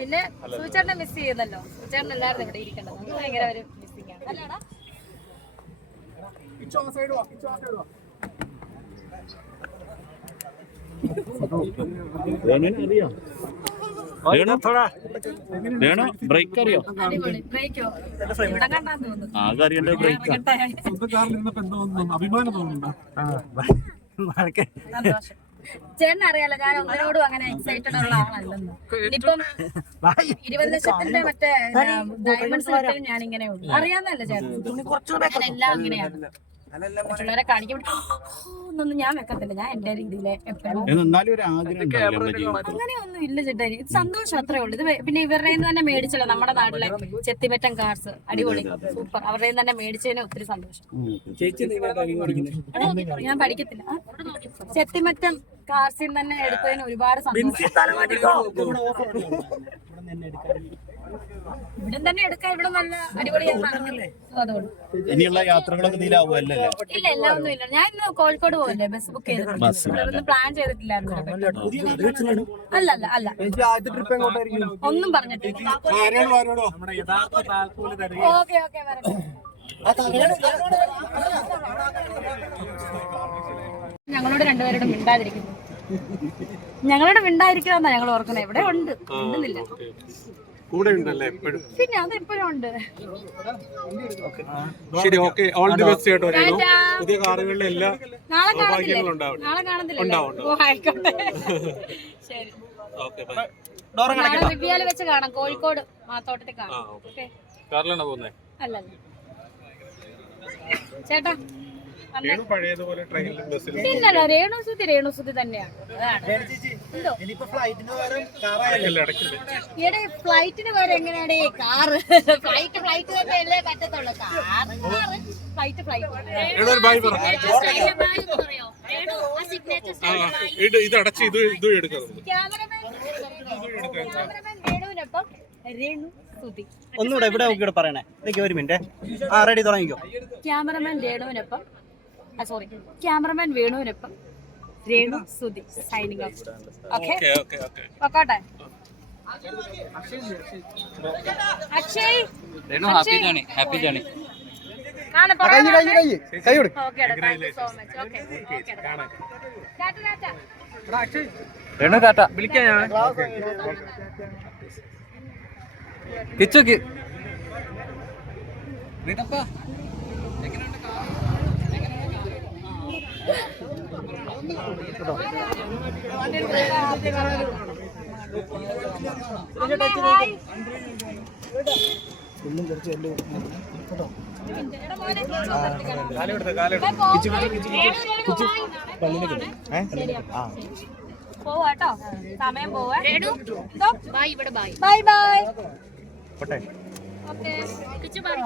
പിന്നെ സൂചേട്ടനെ മിസ് ചെയ്യുന്നല്ലോ. സൂചേട്ടൻ എല്ലാവരും ഇവിടെ ഇരിക്കേണ്ടത്. അത് ഭയങ്കര ഒരു മിസ്സിംഗ് ആണ് അല്ലേടാ? ബ്രേക്ക് അറിയോ? അഭിമാനം തോന്നുന്നു. ചേട്ടൻ അറിയാലോ, ഞാൻ ഒന്നിനോടും അങ്ങനെ എക്സൈറ്റഡ് ഉള്ള ആളല്ലെന്ന്. ഇനിയിപ്പം 20 ലക്ഷത്തിന്റെ മറ്റേ ഡയമണ്ട്സ് കിട്ടാൻ ഞാൻ ഇങ്ങനെ ഉള്ളു. അറിയാന്നല്ലേ ചേട്ടൻ, എല്ലാം അങ്ങനെയാണ്. മറ്റുള്ളവരെ കാണിക്കുമ്പോഴൊന്നും ഞാൻ വെക്കത്തില്ല. ഞാൻ എന്റെ രീതിയിലെ അങ്ങനെയൊന്നും ഇല്ല ചേട്ടാ. എനിക്ക് സന്തോഷം അത്രേ ഉള്ളൂ. ഇത് പിന്നെ ഇവരുടെ തന്നെ മേടിച്ചല്ലോ, നമ്മുടെ നാട്ടിലെ ചെത്തിമറ്റം കാർസ്. അടിപൊളി, സൂപ്പർ. അവരുടെ തന്നെ മേടിച്ചതിന് ഒത്തിരി സന്തോഷം. ഞാൻ പഠിക്കത്തില്ല. ചെത്തിമറ്റം കാർസിൽ തന്നെ എടുത്തതിന് ഒരുപാട് സന്തോഷം. ഇവിടെ തന്നെ എടുക്കാൻ ഇവിടെ നല്ല അടിപൊളിയാണ്. ഇനിയുള്ള യാത്രകളൊക്കെ നീലാവുമല്ലേ? ഇല്ല, എല്ലാം ഒന്നും ഇല്ല. ഞാൻ ഇന്ന് കോഴിക്കോട് പോകല്ലേ, ബസ് ബുക്ക് ചെയ്തിട്ട് പ്ലാൻ ചെയ്തിട്ടില്ലായിരുന്നു. അല്ല ഒന്നും പറഞ്ഞിട്ടില്ല. ഓക്കെ ഞങ്ങളോട് രണ്ടുപേരോട് മിണ്ടാതിരിക്കുന്നു. ഞങ്ങളോട് മിണ്ടായിരിക്കാന്നാ ഞങ്ങൾ ഓർക്കുന്നത്. ഇവിടെ ഉണ്ട്, മിണ്ടുന്നില്ല. കൂടെ ഉണ്ടല്ലേ എപ്പോഴും? പിന്നെ അത് എപ്പോഴും ഉണ്ട്. ശരി, ഓക്കെ. ഓൾ ദി ബെസ്റ്റ് കേട്ടോ. പുതിയ കാറുകളിലെ എല്ലാ ഭാഗ്യങ്ങളും ഉണ്ടാവും. നാളെ കാണത്തില്ല. ആയിക്കോട്ടെ, ശരി. നാളെ വിദ്യാലയം വെച്ച് കാണാം. കോഴിക്കോട് മാത്തോട്ടത്തിൽ കാണാം. കാറിലാണോ പോകുന്നത്? അല്ലല്ല ചേട്ടാ, പിന്നല്ല രേണുസുതി തന്നെയാണ്. ഈടെ ഫ്ലൈറ്റിന് വരെ എങ്ങനെയാണ് കാറ്? ഫ്ലൈറ്റ് തന്നെയല്ലേ പറ്റത്തുള്ളൂ. രേണുവിനൊപ്പം രേണുസുതി. ഒന്നുകൂടെ ഇവിടെ പറയണേ. ഒരു മിനിറ്റ്. റെഡി, തുടങ്ങിക്കോ. ക്യാമറമാൻ രേണുവിനൊപ്പം ക്യാമറമാൻ വേണുവിനൊപ്പം രേണുസുതി സൈനിങ് ഓഫ്. ഓക്കെ, ഓക്കോട്ടെ. Akshay, happy journey. Renu tata. വിളിക്കാം ഞാൻ. കിച്ചുക്ക് പോവാട്ടോ, സമയം പോവാ. Bye bye. Okay, Kichu bye.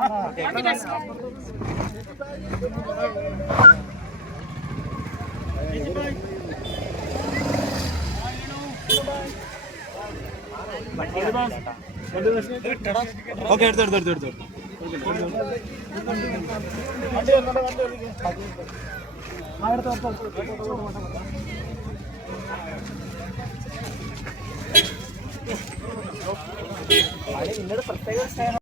Okay, എടുത്തു. പ്രത്യേക